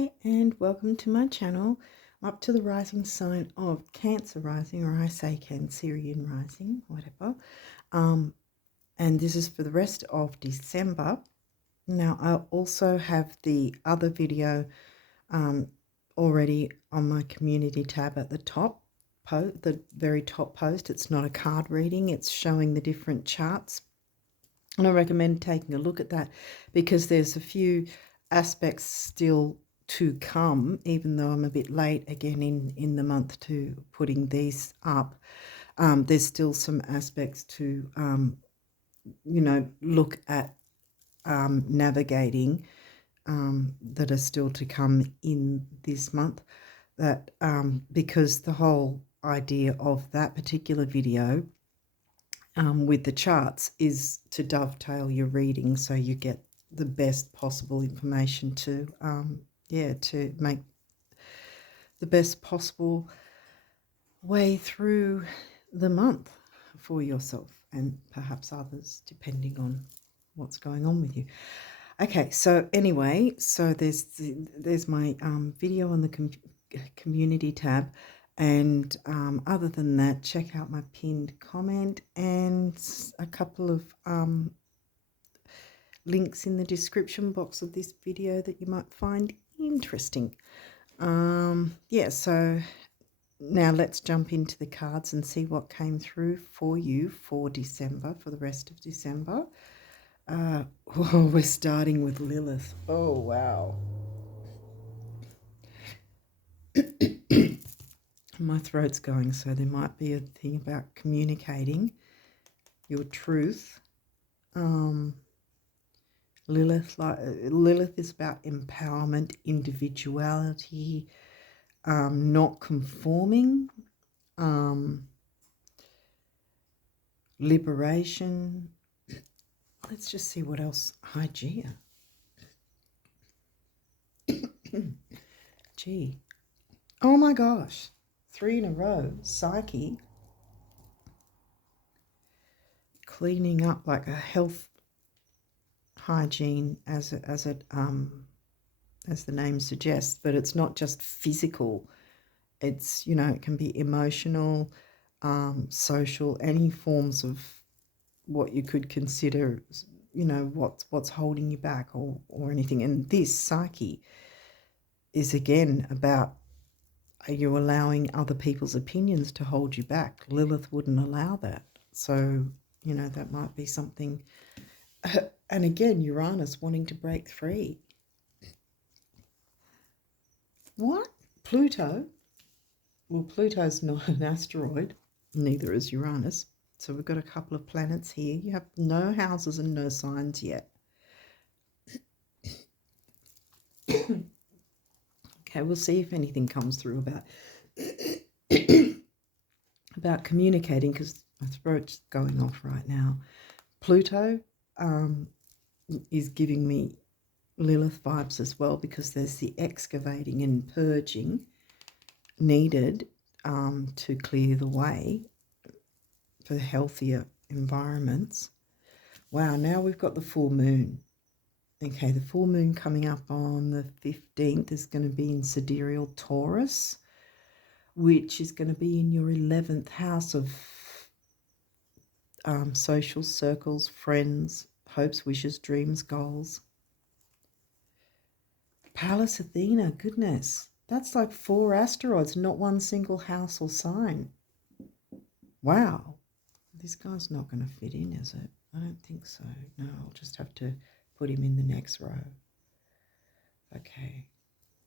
Hi and welcome to my channel. I'm up to the rising sign of Cancer rising, or I say Cancerian rising, whatever. And this is for the rest of December. Now I also have the other video already on my community tab at the top, the very top post. It's not a card reading, it's showing the different charts. And I recommend taking a look at that because there's a few aspects still to come, even though I'm a bit late again in the month to putting these up. There's still some aspects to, look at navigating that are still to come in this month. That because the whole idea of that particular video with the charts is to dovetail your reading so you get the best possible information to to make the best possible way through the month for yourself and perhaps others, depending on what's going on with you. Okay, so anyway, so there's my video on the community tab. And other than that, check out my pinned comment and a couple of links in the description box of this video that you might find interesting. So now let's jump into the cards and see what came through for you for December, for the rest of December. We're starting with Lilith. Oh, wow. My throat's going, so there might be a thing about communicating your truth. Lilith is about empowerment, individuality, not conforming, liberation. Let's just see what else. Hygeia. Gee. Oh my gosh. 3 in a row. Psyche. Cleaning up, like a health hygiene as the name suggests, but it's not just physical. It's, it can be emotional, social, any forms of what you could consider, what's holding you back or anything. And this Psyche is again about, are you allowing other people's opinions to hold you back? Lilith wouldn't allow that. So, that might be something. And again, Uranus wanting to break free. What? Pluto? Well, Pluto's not an asteroid, neither is Uranus. So we've got a couple of planets here. You have no houses and no signs yet. Okay, we'll see if anything comes through about about communicating, because my throat's going off right now. Pluto is giving me Lilith vibes as well, because there's the excavating and purging needed to clear the way for healthier environments. Wow, now we've got the full moon. Okay, the full moon coming up on the 15th is going to be in Sidereal Taurus, which is going to be in your 11th house of social circles, friends, hopes, wishes, dreams, goals. Pallas Athena, goodness. That's like 4 asteroids, not one single house or sign. Wow. This guy's not going to fit in, is it? I don't think so. No, I'll just have to put him in the next row. Okay,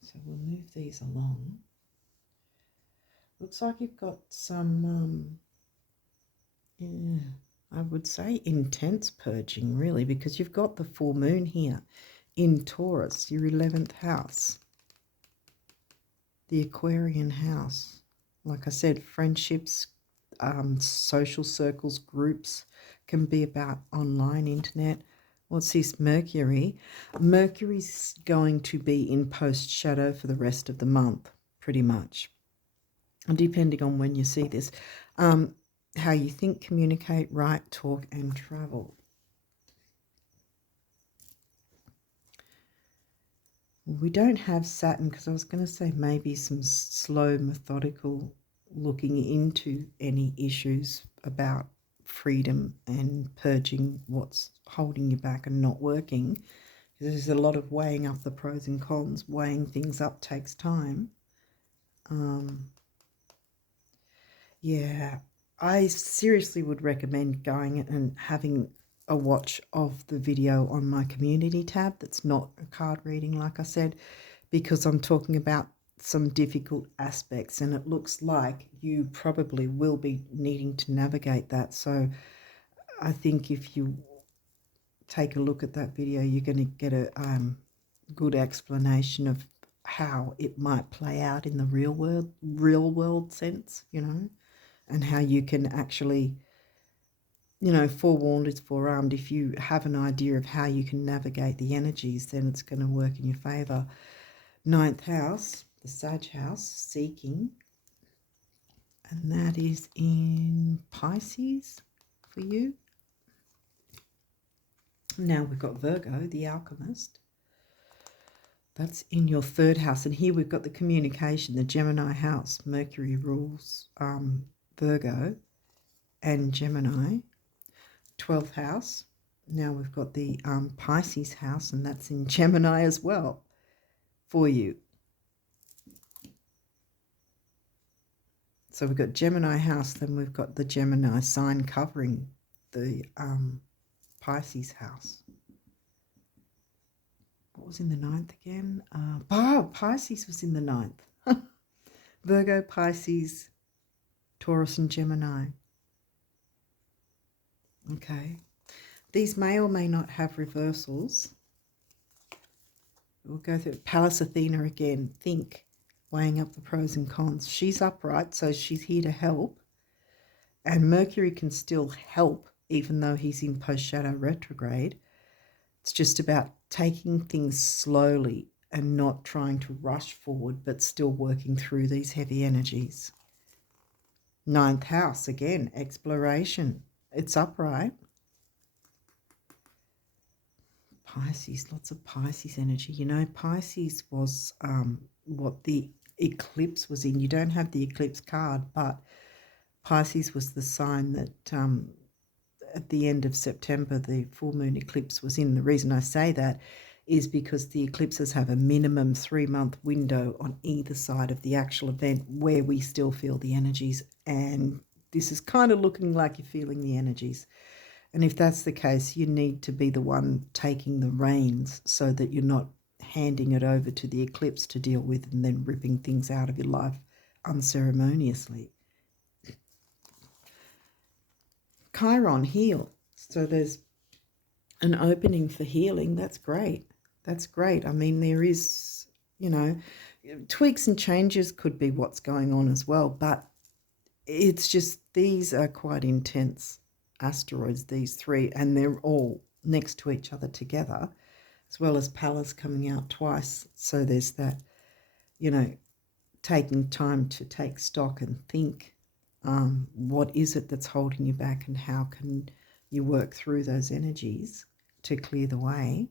so we'll move these along. Looks like you've got some, I would say intense purging, really, because you've got the full moon here in Taurus, your 11th house, the Aquarian house. Like I said, friendships, social circles, groups, can be about online, internet. What's this? Mercury. Mercury's going to be in post shadow for the rest of the month, pretty much. And depending on when you see this, how you think, communicate, write, talk, and travel. We don't have Saturn, because I was going to say maybe some slow, methodical looking into any issues about freedom and purging what's holding you back and not working. There's a lot of weighing up the pros and cons. Weighing things up takes time. Yeah, I seriously would recommend going and having a watch of the video on my community tab that's not a card reading, like I said, because I'm talking about some difficult aspects, and it looks like you probably will be needing to navigate that. So I think if you take a look at that video, you're going to get a good explanation of how it might play out in the real world sense, and how you can actually, forewarned is forearmed. If you have an idea of how you can navigate the energies, then it's going to work in your favor. 9th house, the Sag house, seeking, and that is in Pisces for you. Now we've got Virgo, the alchemist. That's in your 3rd house, and here we've got the communication, the Gemini house. Mercury rules Virgo and Gemini. 12th house. Now we've got the Pisces house, and that's in Gemini as well for you. So we've got Gemini house, then we've got the Gemini sign covering the Pisces house. What was in the 9th again? Pisces was in the 9th. Virgo, Pisces, Taurus and Gemini. Okay. These may or may not have reversals. We'll go through Pallas Athena again. Think, weighing up the pros and cons. She's upright, so she's here to help. And Mercury can still help, even though he's in post-shadow retrograde. It's just about taking things slowly and not trying to rush forward, but still working through these heavy energies. 9th house, again, exploration. It's upright. Pisces, lots of Pisces energy. Pisces was what the eclipse was in. You don't have the eclipse card, but Pisces was the sign that at the end of September, the full moon eclipse was in. The reason I say that is because the eclipses have a minimum 3-month window on either side of the actual event where we still feel the energies. And this is kind of looking like you're feeling the energies. And if that's the case, you need to be the one taking the reins so that you're not handing it over to the eclipse to deal with and then ripping things out of your life unceremoniously. Chiron, heal. So there's an opening for healing. That's great. That's great. I mean, there is, tweaks and changes could be what's going on as well, but it's just these are quite intense asteroids, these 3, and they're all next to each other together, as well as Pallas coming out twice. So there's that, taking time to take stock and think, what is it that's holding you back and how can you work through those energies to clear the way.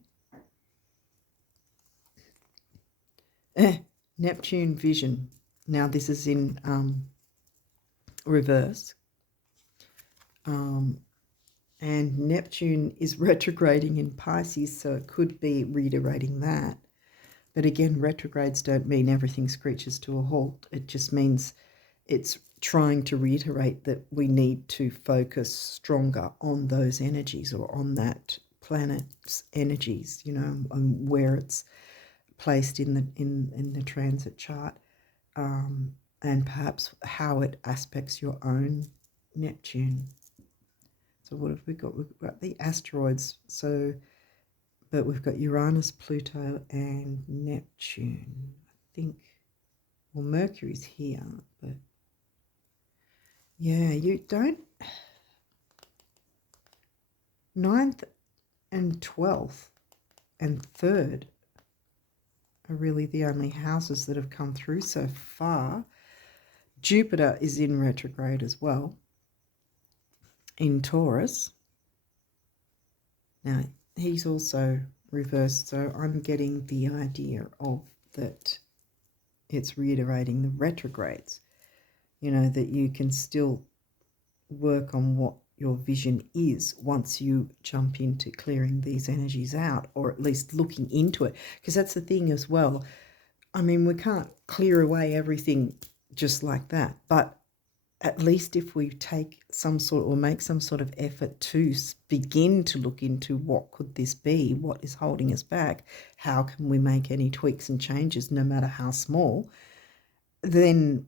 Neptune vision. Now this is in reverse. And Neptune is retrograding in Pisces, so it could be reiterating that. But again, retrogrades don't mean everything screeches to a halt. It just means it's trying to reiterate that we need to focus stronger on those energies or on that planet's energies, and where it's placed in the transit chart, and perhaps how it aspects your own Neptune. So what have we got? We've got the asteroids. But we've got Uranus, Pluto, and Neptune. I think, well, Mercury's here, but yeah, you don't. 9th and 12th and 3rd are really the only houses that have come through so far. Jupiter is in retrograde as well in Taurus. Now, he's also reversed. So I'm getting the idea of that it's reiterating the retrogrades, that you can still work on what your vision is once you jump into clearing these energies out, or at least looking into it. Because that's the thing as well. I mean, we can't clear away everything just like that, but at least if we take some sort, or make some sort of effort to begin to look into what could this be, what is holding us back, how can we make any tweaks and changes, no matter how small, then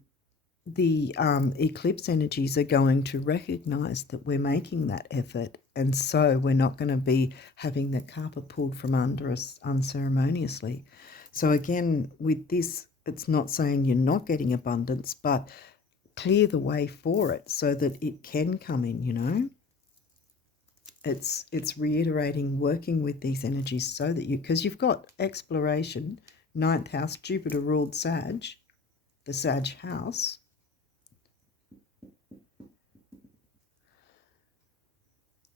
the eclipse energies are going to recognize that we're making that effort, and so we're not going to be having the carpet pulled from under us unceremoniously. So again, with this, it's not saying you're not getting abundance, but clear the way for it so that it can come in. It's reiterating working with these energies so that because you've got exploration, 9th house, Jupiter ruled Sag, the Sag house.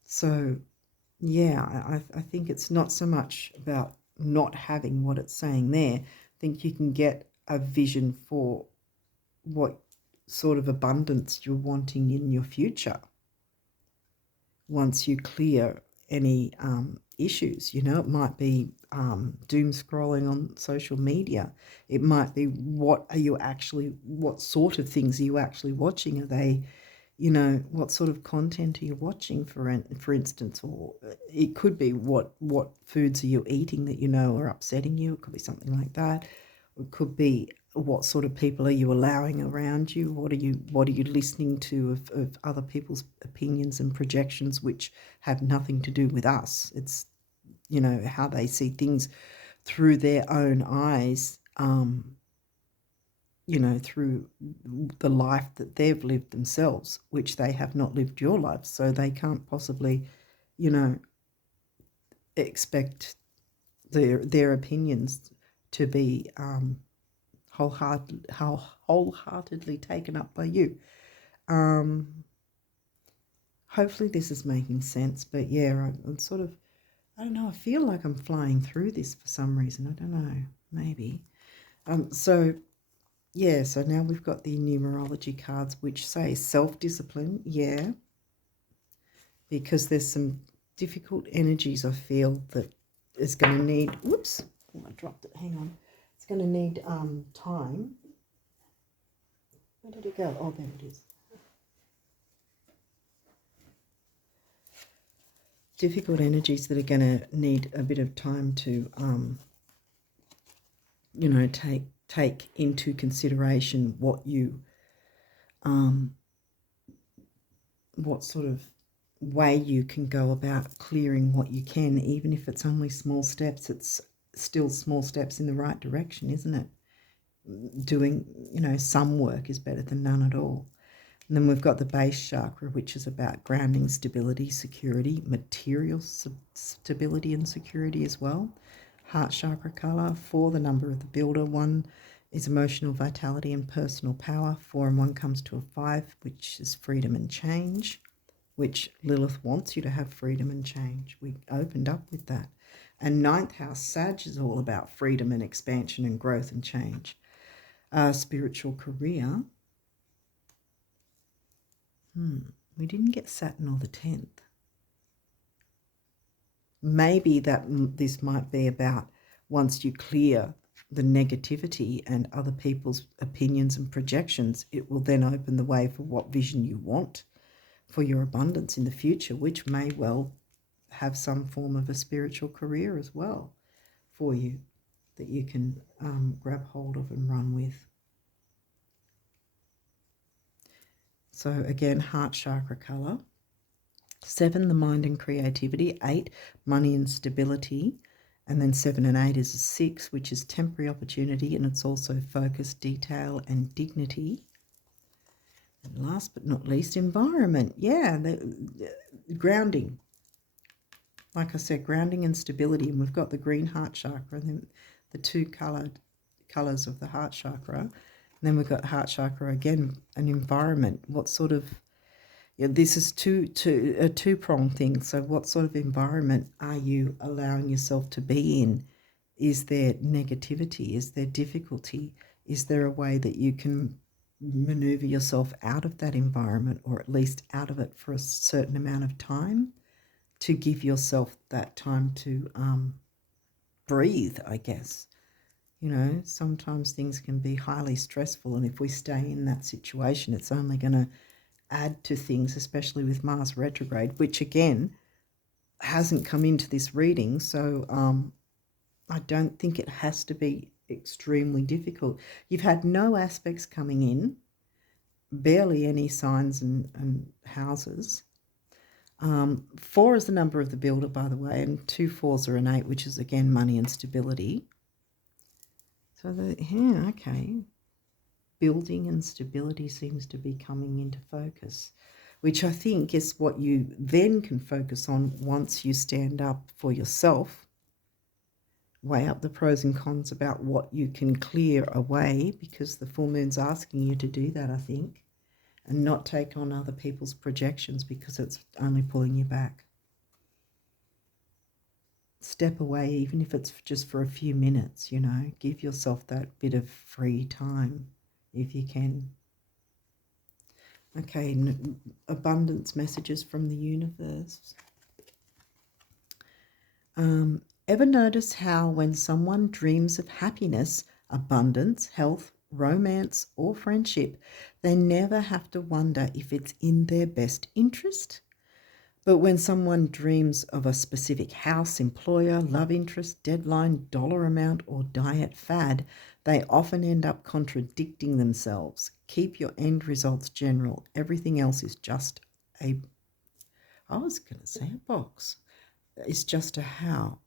So yeah, I think it's not so much about not having what it's saying there. I think you can get a vision for what sort of abundance you're wanting in your future once you clear any issues. It might be doom scrolling on social media. It might be what sort of things are you actually watching? Are they, what sort of content are you watching, for instance? Or it could be what foods are you eating that are upsetting you. It could be something like that. It could be what sort of people are you allowing around you? What are you listening to of other people's opinions and projections, which have nothing to do with us? It's, how they see things through their own eyes, through the life that they've lived themselves, which they have not lived your life. So they can't possibly, expect their opinions to be wholeheartedly taken up by you. Hopefully this is making sense, but yeah, I'm sort of, I don't know, I feel like I'm flying through this for some reason. I don't know, maybe. So yeah, so now we've got the numerology cards, which say self-discipline, yeah, because there's some difficult energies I feel that is going to need, whoops, oh, I dropped it, hang on. It's going to need time. Where did it go? Oh, there it is. Difficult energies that are going to need a bit of time to, take into consideration what you, what sort of way you can go about clearing what you can, even if it's only small steps. It's still small steps in the right direction, isn't it? Doing, some work is better than none at all. And then we've got the base chakra, which is about grounding, stability, security, material stability and security as well. Heart chakra color, 4, the number of the builder. 1 is emotional vitality and personal power. 4 and 1 comes to a 5, which is freedom and change, which Lilith wants you to have freedom and change. We opened up with that. And 9th house, Sag, is all about freedom and expansion and growth and change. Spiritual career. We didn't get Saturn or the 10th. Maybe this might be about once you clear the negativity and other people's opinions and projections, it will then open the way for what vision you want for your abundance in the future, which may well have some form of a spiritual career as well for you that you can grab hold of and run with. So again, heart chakra color. 7, the mind and creativity. 8, money and stability. And then 7 and 8 is a 6, which is temporary opportunity, and it's also focus, detail, and dignity. And last but not least, environment. Yeah, the grounding. Like I said, grounding and stability. And we've got the green heart chakra and then the 2 colors of the heart chakra. And then we've got heart chakra again, an environment. What sort of, Yeah, this is a two-pronged thing. So what sort of environment are you allowing yourself to be in? Is there negativity? Is there difficulty? Is there a way that you can maneuver yourself out of that environment, or at least out of it for a certain amount of time, to give yourself that time to breathe, I guess. You know, sometimes things can be highly stressful, and if we stay in that situation, it's only going to add to things, especially with Mars retrograde, which again hasn't come into this reading. So I don't think it has to be extremely difficult. You've had no aspects coming in, barely any signs and houses. 4 is the number of the builder, by the way, and 2 4s are an 8, which is again money and stability. So okay. Building and stability seems to be coming into focus, which I think is what you then can focus on once you stand up for yourself, weigh up the pros and cons about what you can clear away, because the full moon's asking you to do that, I think, and not take on other people's projections, because it's only pulling you back. Step away, even if it's just for a few minutes, you know, give yourself that bit of free time if you can. Okay, abundance messages from the universe. Ever notice how when someone dreams of happiness, abundance, health, romance, or friendship, they never have to wonder if it's in their best interest? But when someone dreams of a specific house, employer, love interest, deadline, dollar amount, or diet fad, they often end up contradicting themselves. Keep your end results general. Everything else is just I was going to say a box. It's just a how.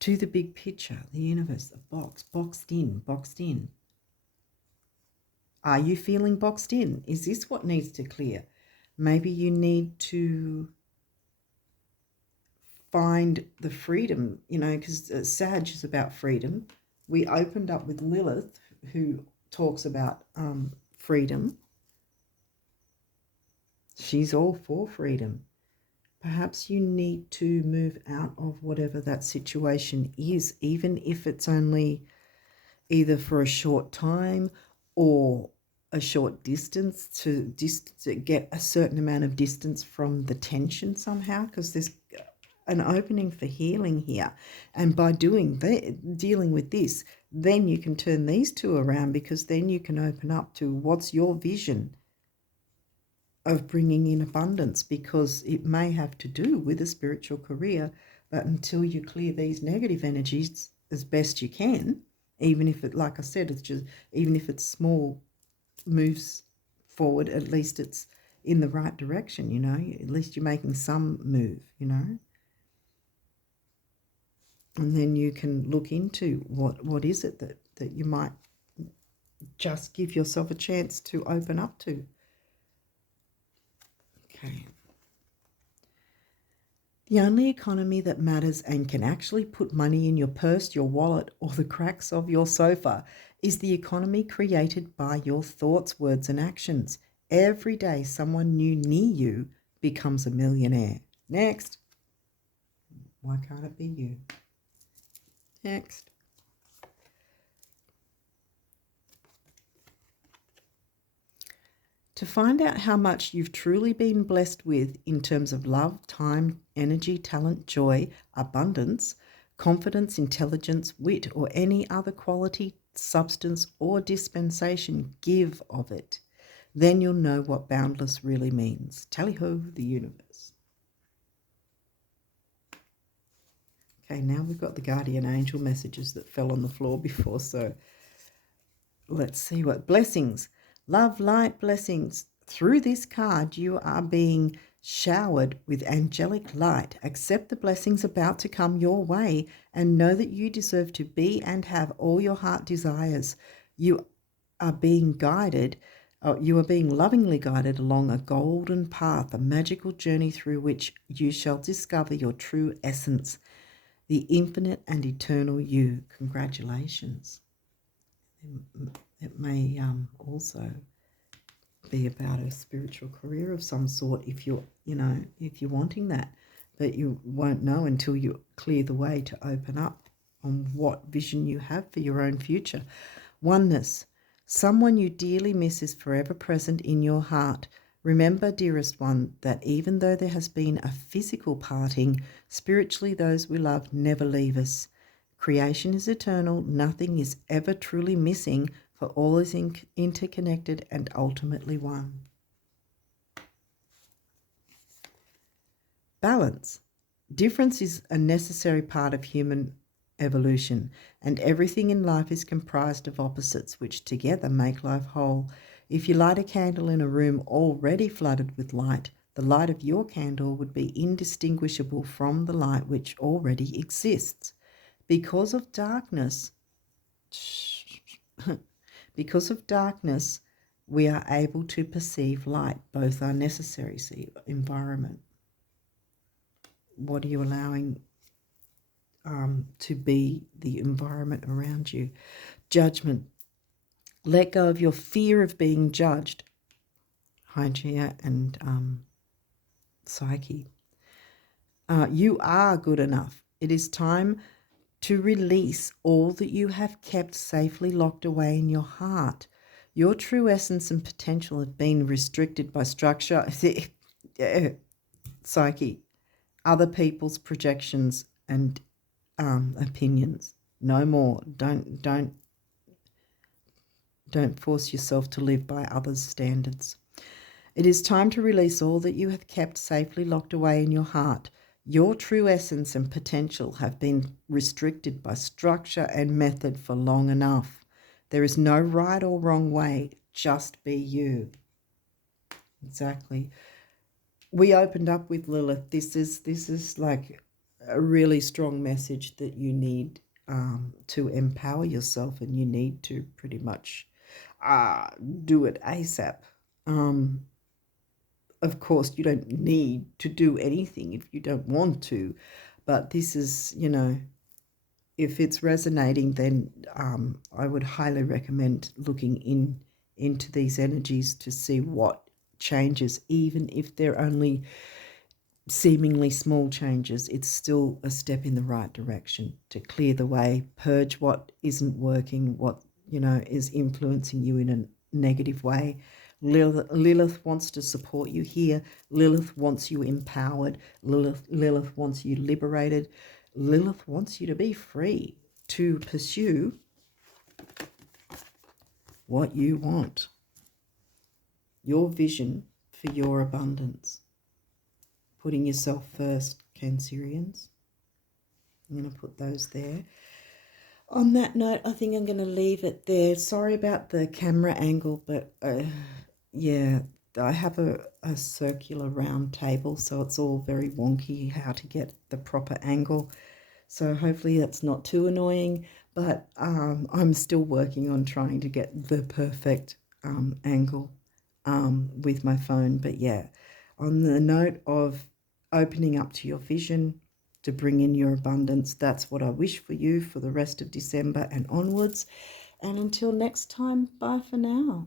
To the big picture, the universe, a box, boxed in, boxed in. Are you feeling boxed in? Is this what needs to clear? Maybe you need to find the freedom, you know, because Sag is about freedom. We opened up with Lilith, who talks about freedom. She's all for freedom. Perhaps you need to move out of whatever that situation is, even if it's only either for a short time or a short distance, to get a certain amount of distance from the tension somehow, because there's an opening for healing here. And by dealing with this, then you can turn these two around, because then you can open up to what's your vision of bringing in abundance, because it may have to do with a spiritual career. But until you clear these negative energies as best you can, even if it, like I said, it's just, even if it's small moves forward, at least it's in the right direction, you know, at least you're making some move, you know. And then you can look into what is it that you might just give yourself a chance to open up to. Okay. The only economy that matters and can actually put money in your purse, your wallet, or the cracks of your sofa is the economy created by your thoughts, words, and actions. Every day someone new near you becomes a millionaire. Next. Why can't it be you? Next. To find out how much you've truly been blessed with in terms of love, time, energy, talent, joy, abundance, confidence, intelligence, wit, or any other quality, substance, or dispensation, give of it. Then you'll know what boundless really means. Tally-ho, the universe. Okay, now we've got the guardian angel messages that fell on the floor before, so let's see what blessings. Love, light, blessings. Through this card, you are being showered with angelic light. Accept the blessings about to come your way and know that you deserve to be and have all your heart desires. You are being guided. You are being lovingly guided along a golden path, a magical journey through which you shall discover your true essence, the infinite and eternal you. Congratulations. It may also be about a spiritual career of some sort if you're, if you're wanting that. But you won't know until you clear the way to open up on what vision you have for your own future. Oneness. Someone you dearly miss is forever present in your heart. Remember, dearest one, that even though there has been a physical parting, spiritually those we love never leave us. Creation is eternal. Nothing is ever truly missing, for all is interconnected and ultimately one. Balance. Difference is a necessary part of human evolution, and everything in life is comprised of opposites which together make life whole. If you light a candle in a room already flooded with light, the light of your candle would be indistinguishable from the light which already exists. Because of darkness, we are able to perceive light. Both are necessary. See, environment. What are you allowing to be the environment around you? Judgment. Let go of your fear of being judged. Hygeia and Psyche. You are good enough. It is time to release all that you have kept safely locked away in your heart. Your true essence and potential have been restricted by structure, psyche, other people's projections and opinions. No more. Don't force yourself to live by others' standards. It is time to release all that you have kept safely locked away in your heart. Your true essence and potential have been restricted by structure and method for long enough. There is no right or wrong way. Just be you. Exactly. We opened up with Lilith. This is like a really strong message that you need to empower yourself, and you need to pretty much do it ASAP. Of course, you don't need to do anything if you don't want to, but this is, if it's resonating, then I would highly recommend looking into these energies to see what changes, even if they're only seemingly small changes. It's still a step in the right direction to clear the way, purge what isn't working, what is influencing you in a negative way. Lilith wants to support you here. Lilith wants you empowered. Lilith wants you liberated. Lilith wants you to be free to pursue what you want, your vision for your abundance. Putting yourself first, Cancerians. I'm going to put those there. On that note, I think I'm going to leave it there. Sorry about the camera angle, but yeah, I have a circular round table, so it's all very wonky how to get the proper angle. So hopefully that's not too annoying, but I'm still working on trying to get the perfect angle with my phone. But yeah, on the note of opening up to your vision to bring in your abundance, that's what I wish for you for the rest of December and onwards. And until next time, bye for now.